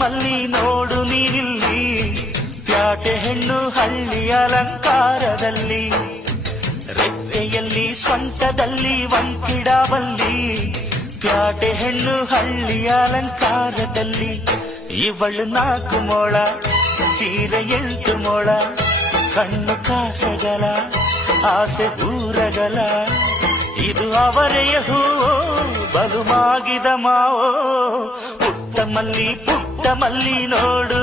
ಮಲ್ಲಿ ನೋಡು ನೀನಿಲ್ಲಿ, ಪ್ಯಾಟೆ ಹೆಣ್ಣು ಹಳ್ಳಿ ಅಲಂಕಾರದಲ್ಲಿ, ರೆಪ್ಪೆಯಲ್ಲಿ ಸ್ವಂಟದಲ್ಲಿ ವಂಕಿಡವಲ್ಲಿ, ಪ್ಯಾಟೆ ಹೆಣ್ಣು ಹಳ್ಳಿ ಅಲಂಕಾರದಲ್ಲಿ. ಇವಳು 4 ಮೊಳ ಸೀರೆ 8 ಮೊಳ, ಕಣ್ಣು ಕಾಸಗಲ ಆಸೆ ದೂರಗಲ, ಇದು ಅವರೆಯ ಹೂವೋ ಬಲು ಮಾಗಿದ ಮಾವೋ. ಪುಟ್ಟ ಮಲ್ಲಿ ನೋಡು